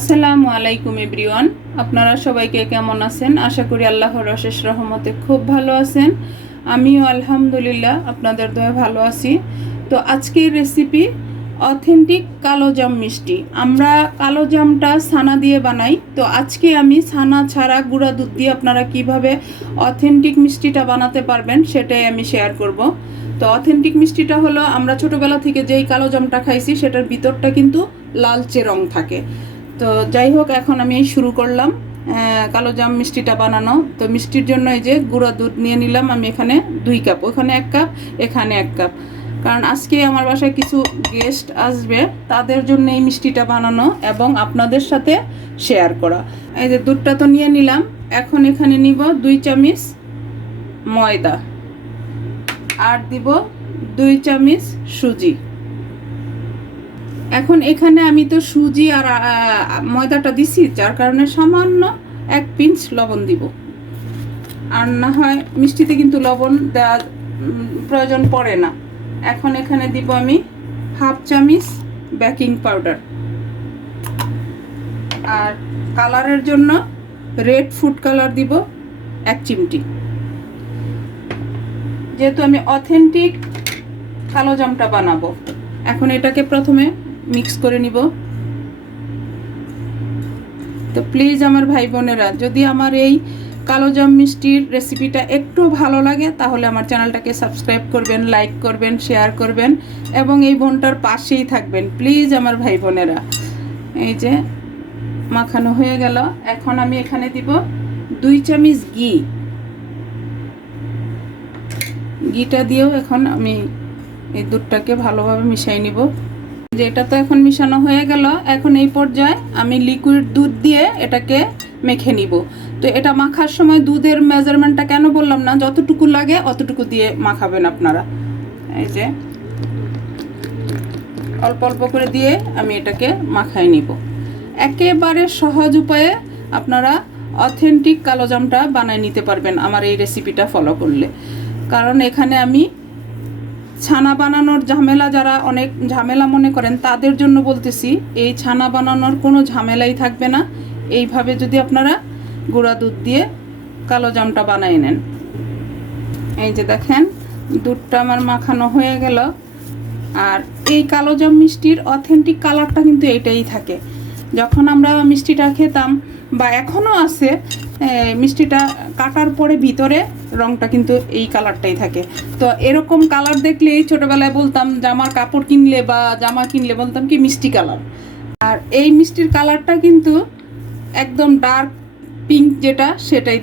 আসসালামু আলাইকুম এভরিওয়ান। আপনারা সবাইকে কেমন আছেন? আশা করি আল্লাহর অশেষ রহমতে খুব ভালো আছেন। আমিও আলহামদুলিল্লাহ আপনাদের দয়ায় ভালো আছি। তো আজকের রেসিপি অথেন্টিক কালো জাম মিষ্টি। আমরা কালো জামটা ছানা দিয়ে বানাই, তো আজকে আমি ছানা ছাড়া গুঁড়া দুধ দিয়ে আপনারা কিভাবে অথেন্টিক মিষ্টিটা বানাতে পারবেন সেটাই আমি শেয়ার করব। তো অথেন্টিক মিষ্টিটা হলো আমরা ছোটোবেলা থেকে যেই কালো জামটা খাইছি সেটার ভিতরটা কিন্তু লালচে রং থাকে। তো যাই হোক, এখন আমি শুরু করলাম কালো জাম মিষ্টিটা বানানো। তো মিষ্টির জন্য এই যে গুঁড়া দুধ নিয়ে নিলাম আমি, এখানে 2 কাপ, ওখানে 1 কাপ, এখানে 1 কাপ। কারণ আজকে আমার বাসায় কিছু গেস্ট আসবে, তাদের জন্য এই মিষ্টিটা বানানো এবং আপনাদের সাথে শেয়ার করা। এই যে দুধটা তো নিয়ে নিলাম, এখন এখানে নিব 2 চামচ ময়দা আর দিব 2 চামচ সুজি। এখন এখানে আমি তো সুজি আর ময়দাটা দিছি, যার কারণে সামান্য 1 পিঞ্চ লবণ দিব। আর না হয় মিষ্টিতে কিন্তু লবণ দেওয়ার প্রয়োজন পড়ে না। এখন এখানে দিব আমি 1/2 চামচ বেকিং পাউডার, আর কালারের জন্য রেড ফুড কালার দিব 1 চিমটি। যেহেতু আমি অথেন্টিক কালো জামটা বানাবো, এখন এটাকে প্রথমে মিক্স করে নিব। তো প্লিজ আমার ভাই বোনেরা, যদি আমার এই কালো জাম মিষ্টির রেসিপিটা একটু ভালো লাগে তাহলে আমার চ্যানেলটাকে সাবস্ক্রাইব করবেন, লাইক করবেন, শেয়ার করবেন এবং এই বোনটার পাশেই থাকবেন প্লিজ আমার ভাই বোনেরা। এই যে মাখানো হয়ে গেল, এখন আমি এখানে দিব 2 চামচ ঘিটা দিয়েও এখন আমি এই দুধটাকে ভালোভাবে মিশিয়ে নিব। যে এটা তো এখন মিশানো হয়ে গেল, এখন এই পর্যায়ে আমি লিকুইড দুধ দিয়ে এটাকে মেখে নিব। তো এটা মাখার সময় দুধের মেজারমেন্টটা কেন বললাম না, যতটুকু লাগে অতটুকু দিয়ে মাখাবেন আপনারা। এই যে অল্প অল্প করে দিয়ে আমি এটাকে মাখাই নিব। একেবারে সহজ উপায়ে আপনারা অথেন্টিক কালো জামটা বানায় নিতে পারবেন আমার এই রেসিপিটা ফলো করলে। কারণ এখানে আমি ছানা বানানোর ঝামেলা, যারা অনেক ঝামেলা মনে করেন তাদের জন্য বলতেছি, এই ছানা বানানোর কোনো ঝামেলাই থাকবে না এইভাবে যদি আপনারা গুঁড়া দুধ দিয়ে কালো জামটা বানিয়ে নেন। এই যে দেখেন দুধটা আমার মাখানো হয়ে গেল। আর এই কালো জাম মিষ্টির অথেন্টিক কালারটা কিন্তু এটাই থাকে। যখন আমরা মিষ্টিটা খেতাম বা এখনও আছে, মিষ্টিটা কাটার পরে ভিতরে রংটা কিন্তু এই কালারটাই থাকে। তো এরকম কালার দেখলেই ছোটোবেলায় বলতাম, জামার কাপড় কিনলে বা জামা কিনলে বলতাম কি মিষ্টি কালার। আর এই মিষ্টির কালারটা কিন্তু একদম ডার্ক পিঙ্ক, যেটা সেটাই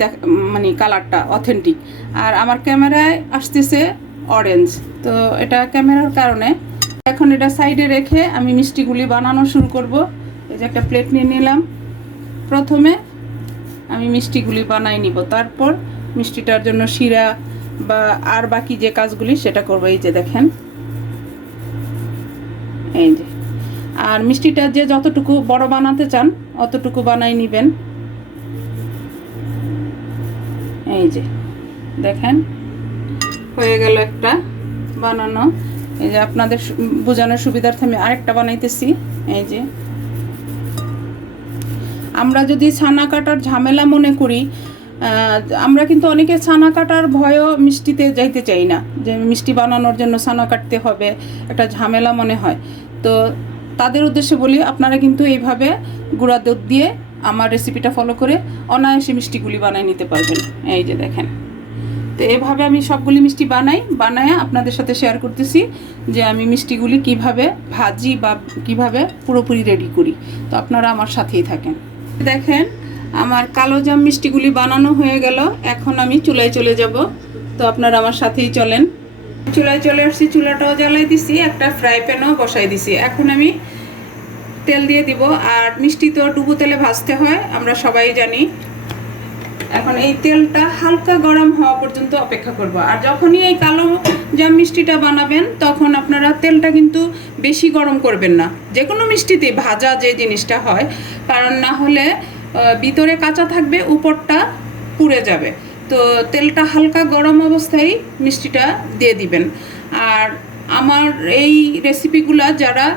মানে কালারটা অথেন্টিক। আর আমার ক্যামেরায় আসতেছে অরেঞ্জ, তো এটা ক্যামেরার কারণে। এখন এটা সাইডে রেখে আমি মিষ্টিগুলি বানানো শুরু করব। এই যে একটা প্লেট নিয়ে নিলাম, প্রথমে আমি মিষ্টিগুলি বানাই নিব, তারপর মিষ্টিটার জন্য শিরা বা আর বাকি যে কাজগুলি সেটা করব। এই যে দেখেন, এই যে। আর মিষ্টিটা যে যতটুকু বড় বানাতে চান অতটুকু বানাই নেবেন। এই যে দেখেন হয়ে গেল একটা বানানো। এই যে আপনাদের বোঝানোর সুবিধার্থে আমি আরেকটা বানাইতেছি। এই যে আমরা যদি ছানা কাটার ঝামেলা মনে করি, আমরা কিন্তু অনেকে ছানা কাটার ভয়ও মিষ্টিতে যাইতে চাই না, যে মিষ্টি বানানোর জন্য ছানা কাটতে হবে, একটা ঝামেলা মনে হয়। তো তাদের উদ্দেশ্যে বলি, আপনারা কিন্তু এইভাবে গুঁড়া দুধ দিয়ে আমার রেসিপিটা ফলো করে অনায়াসে মিষ্টিগুলি বানিয়ে নিতে পারবেন। এই যে দেখেন, তো এভাবে আমি সবগুলি মিষ্টি বানায় আপনাদের সাথে শেয়ার করতেছি যে আমি মিষ্টিগুলি কিভাবে ভাজি বা কিভাবে পুরোপুরি রেডি করি। তো আপনারা আমার সাথেই থাকেন। দেখেন আমার কালো জাম মিষ্টিগুলি বানানো হয়ে গেল, এখন আমি চুলায় চলে যাব। তো আপনারা আমার সাথেই চলেন। চুলায় চলে আসছি, চুলাটাও জ্বালাই দিছি, একটা ফ্রাই প্যানও বসাই দিছি। এখন আমি তেল দিয়ে দিব। আর মিষ্টি তো ডুবো তেলে ভাজতে হয়, আমরা সবাই জানি। এখন এই তেলটা হালকা গরম হওয়া পর্যন্ত অপেক্ষা করব। আর যখনই এই কালো জাম মিষ্টিটা বানাবেন তখন আপনারা তেলটা কিন্তু বেশি গরম করবেন না, যে কোনো মিষ্টিতে ভাজা যে জিনিসটা হয়, কারণ না হলে ভিতরে কাঁচা থাকবে, উপরটা পুড়ে যাবে। তো তেলটা হালকা গরম অবস্থায় মিষ্টিটা দিয়ে দিবেন। আর আমার এই রেসিপিগুলো যারা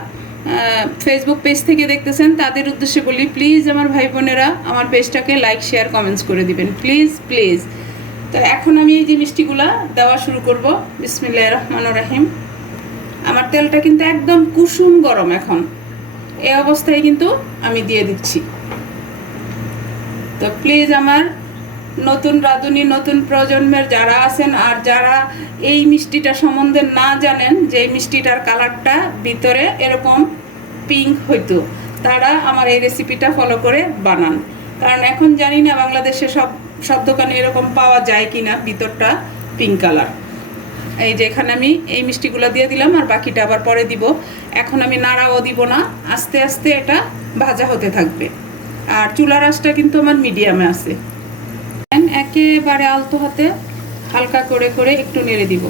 ফেসবুক পেজ থেকে দেখতেছেন তাদের উদ্দেশ্যে বলি, প্লিজ আমার ভাই বোনেরা আমার পেজটাকে লাইক শেয়ার কমেন্টস করে দিবেন, প্লিজ প্লিজ। তো এখন আমি এই যে মিষ্টিগুলা দেওয়া শুরু করব। বিসমিল্লাহির রহমানির রহিম। আমার তেলটা কিন্তু একদম কুসুম গরম, এখন এই অবস্থায় কিন্তু আমি দিয়ে দিচ্ছি। তো প্লিজ আমার নতুন রাঁধুনি, নতুন প্রজন্মের যারা আছেন আর যারা এই মিষ্টিটা সম্বন্ধে না জানেন যে এই মিষ্টিটার কালারটা ভিতরে এরকম পিঙ্ক হইতো, তারা আমার এই রেসিপিটা ফলো করে বানান। কারণ এখন জানি না বাংলাদেশে সব দোকানে এরকম পাওয়া যায় কিনা ভিতরটা পিঙ্ক কালার। এই যে এখানে আমি এই মিষ্টিগুলো দিয়ে দিলাম, আর বাকিটা আবার পরে দিব। এখন আমি নাড়াও দিব না, আস্তে আস্তে এটা ভাজা হতে থাকবে। আর চুলার আঁচটা কিন্তু আমার মিডিয়ামে আছে। একেবারে আলতো হাতে হালকা করে করে একটু নেড়ে দিব।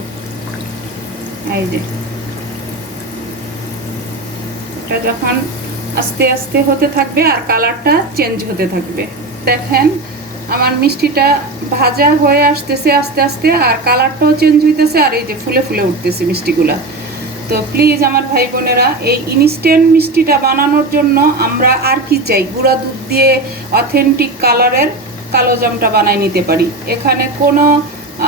এই যে এটা যখন আস্তে আস্তে হতে থাকবে আর কালারটা চেঞ্জ হতে থাকবে, দেখেন আমার মিষ্টিটা ভাজা হয়ে আসতেছে আস্তে আস্তে, আর কালারটাও চেঞ্জ হইতেছে, আর এই যে ফুলে ফুলে উঠতেছে মিষ্টিগুলা। তো প্লিজ আমার ভাই বোনেরা, এই ইনস্ট্যান্ট মিষ্টিটা বানানোর জন্য আমরা আর কি চাই, গুঁড়া দুধ দিয়ে অথেন্টিক কালারের কালোজামটা বানাই নিতে পারি। এখানে কোনো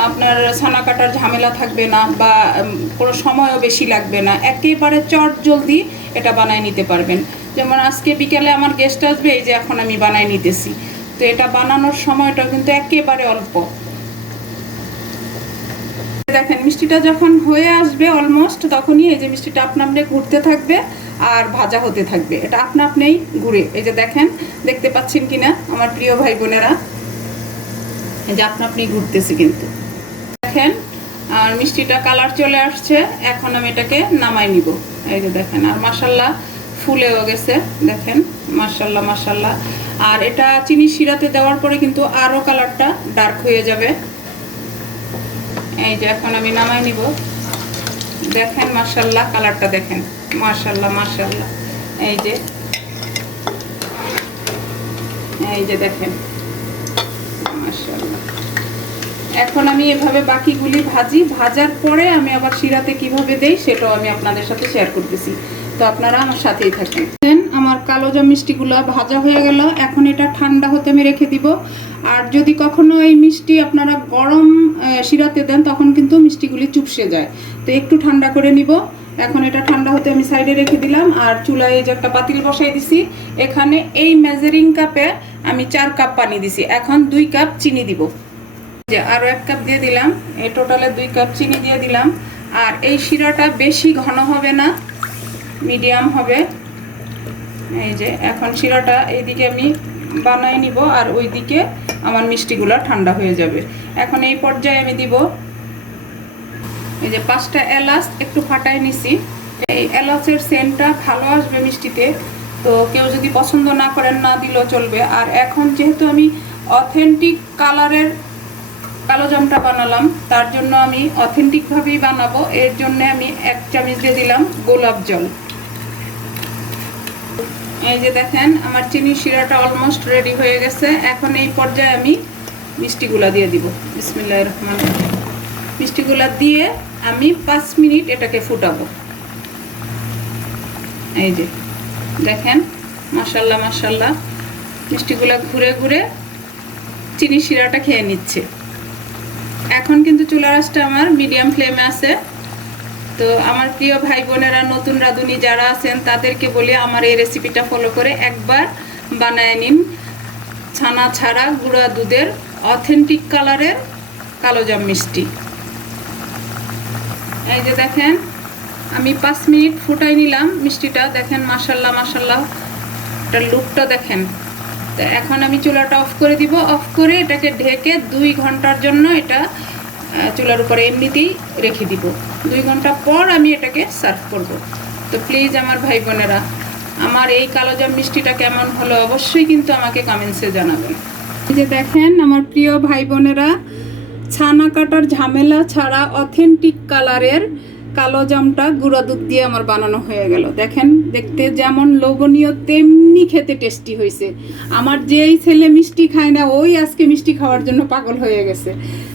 আপনার ছানা কাটার ঝামেলা থাকবে না, বা কোনো সময়ও বেশি লাগবে না, একেবারে চট জলদি এটা বানাই নিতে পারবেন। যেমন আজকে বিকেলে আমার গেস্ট আসবে, এই যে এখন আমি বানাই নিতেছি। তো এটা বানানোর সময়টা কিন্তু একেবারে অল্প। দেখেন মিষ্টিটা যখন হয়ে আসবে অলমোস্ট, তখনই এই যে মিষ্টিটা আপনা আপনি ঘুরতে থাকবে আর ভাজা হতে থাকবে। এটা আপনা আপনিই ঘুরে, এই যে দেখেন, দেখতে পাচ্ছেন কিনা আমার প্রিয় ভাই বোনেরা, এই যে আপনা আপনি ঘুরতেছে কিন্তু দেখেন। আর মিষ্টিটা কালার চলে আসছে, এখন আমি এটাকে নামাই নিব। এই যে দেখেন, আর মাশাল্লাহ ফুলেও গেছে, দেখেন মাশাল্লাহ মাশাল্লাহ। আর এটা চিনি শিরাতে দেওয়ার পরে কিন্তু আরও কালারটা ডার্ক হয়ে যাবে। এই যে এখন আমি নামাই নিব, দেখেন মাশাল্লাহ কালারটা দেখেন, মাশাল্লাহ মাশাল্লাহ। এই যে দেখেন মাশাল্লাহ। এখন আমি এভাবে বাকিগুলি ভাজার পরে আমি আবার শিরাতে কিভাবে দেই সেটাও আমি আপনাদের সাথে শেয়ার করতেছি। তো আপনারা আমার সাথেই থাকেন। আমার কালোজাম মিষ্টিগুলো ভাজা হয়ে গেল, এখন এটা ঠান্ডা হতে আমি রেখে দিব। আর যদি কখনো এই মিষ্টি আপনারা গরম শিরাতে দেন তখন কিন্তু মিষ্টিগুলি চুপসে যায়, তো একটু ঠান্ডা করে নিব। এখন এটা ঠান্ডা হতে আমি সাইডে রেখে দিলাম, আর চুলায় যে একটা পাতিল বসাই দিছি। এখানে এই মেজারিং কাপে আমি 4 কাপ পানি দিছি, এখন 2 কাপ চিনি দিব। যে আরও 1 কাপ দিয়ে দিলাম, এই টোটালে 2 কাপ চিনি দিয়ে দিলাম। আর এই শিরাটা বেশি ঘন হবে না, মিডিয়াম হবে। এই যে এখন শিরাটা এইদিকে আমি বানাই নিব, আর ওইদিকে আমার মিষ্টিগুলো ঠান্ডা হয়ে যাবে। এখন এই পর্যায়ে আমি দিব এই যে 5টা এলাচ একটু ফাটাই নিছি। এই এলাচের সেন্টটা ভালো আসবে মিষ্টিতে, তো কেউ যদি পছন্দ না করেন না দিলেও চলবে। আর এখন যেহেতু আমি অথেন্টিক কালারের কালোজামটা বানালাম, তার জন্য আমি অথেন্টিকভাবেই বানাবো, এর জন্য আমি 1 চামচ দিয়ে দিলাম গোলাপ জল। এই যে দেখেন আমার চিনি শিরাটা অলমোস্ট রেডি হয়ে গেছে। এখন এই পর্যায়ে আমি মিষ্টিগুলা দিয়ে দিব। বিসমিল্লাহির রহমানির রহিম। মিষ্টিগুলা দিয়ে আমি 5 মিনিট এটাকে ফুটাবো। এই যে দেখেন মাশাল্লাহ মাশাল্লাহ, মিষ্টিগুলা ঘুরে ঘুরে চিনি শিরাটা খেয়ে নিচ্ছে। এখন কিন্তু চুলার আঁচটা আমার মিডিয়াম ফ্লেমে আছে। তো আমার প্রিয় ভাই বোনেরা, নতুন রাঁধুনি যারা আছেন তাদেরকে বলি আমার এই রেসিপিটা ফলো করে একবার বানায় নিন। ছানা ছাড়া গুঁড়া দুধের অথেন্টিক কালারের কালোজাম মিষ্টি। এই যে দেখেন আমি 5 মিনিট ফুটাই নিলাম মিষ্টিটা, দেখেন মাশাল্লাহ মাশাল্লাহ, এটার লুকটা দেখেন। তো এখন আমি চুলাটা অফ করে দিব, অফ করে এটাকে ঢেকে 2 ঘন্টার জন্য এটা চুলার উপরে এমনিতেই রেখে দিব। 2 ঘন্টা পর আমি এটাকে সার্ভ করব। তো প্লিজ আমার ভাই বোনেরা, আমার এই কালোজাম মিষ্টিটা কেমন হলো অবশ্যই কিন্তু আমাকে কমেন্টসে জানাবেন। এই যে দেখেন আমার প্রিয় ভাই বোনেরা, ছানা কাটার ঝামেলা ছাড়া অথেন্টিক কালারের কালো জামটা গুঁড়া দুধ দিয়ে আমার বানানো হয়ে গেল। দেখেন দেখতে যেমন লোভনীয় তেমনি খেতে টেস্টি হয়েছে। আমার যেই ছেলে মিষ্টি খায় না ওই আজকে মিষ্টি খাওয়ার জন্য পাগল হয়ে গেছে।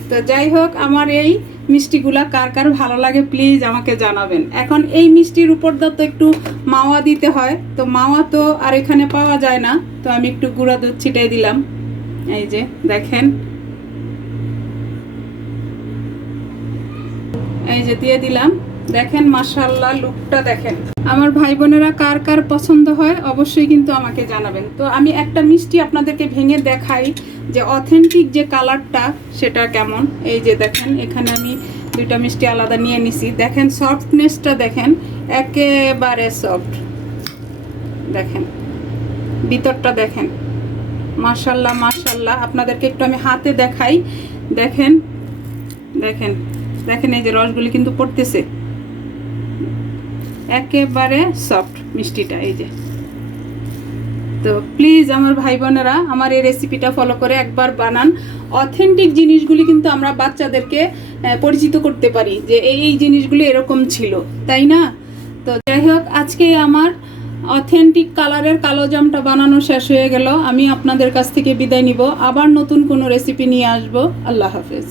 তো যাই হোক, আমার এই মিষ্টিগুলা কার কার ভালো লাগে প্লিজ আমাকে জানাবেন। এখন এই মিষ্টির উপর তো একটু মাওয়া দিতে হয়, তো মাওয়া তো আর এখানে পাওয়া যায় না, তো আমি একটু গুঁড়া দুধ ছিটাই দিলাম। এই যে দেখেন, এই যে দিয়ে দিলাম। দেখেন মাশাআল্লাহ লুকটা দেখেন। আমার ভাই বোনেরা কার কার পছন্দ হয় অবশ্যই কিন্তু আমাকে জানাবেন। তো আমি একটা মিষ্টি আপনাদেরকে ভেঙে দেখাই যে অথেন্টিক যে কালারটা সেটা কেমন। এই যে দেখেন, এখানে আমি দুইটা মিষ্টি আলাদা নিয়ে নিছি। দেখেন সফটনেসটা দেখেন, একেবারে সফট। দেখেন ভিতরটা দেখেন, মাশাআল্লাহ মাশাআল্লাহ। আপনাদেরকে একটু আমি হাতে দেখাই। দেখেন দেখেন দেখেন, এই যে রসগুলি কিন্তু পড়তেছে, একেবারে সফট মিষ্টিটা। এই যে, তো প্লিজ আমার ভাই বোনেরা আমার এই রেসিপিটা ফলো করে একবার বানান। অথেন্টিক জিনিসগুলি কিন্তু আমরা বাচ্চাদেরকে পরিচিত করতে পারি যে এই জিনিসগুলি এরকম ছিল, তাই না? তো যাই হোক, আজকে আমার অথেন্টিক কালারের কালো জামটা বানানো শেষ হয়ে গেল। আমি আপনাদের কাছ থেকে বিদায় নিব, আবার নতুন কোনো রেসিপি নিয়ে আসবো। আল্লাহ হাফেজ।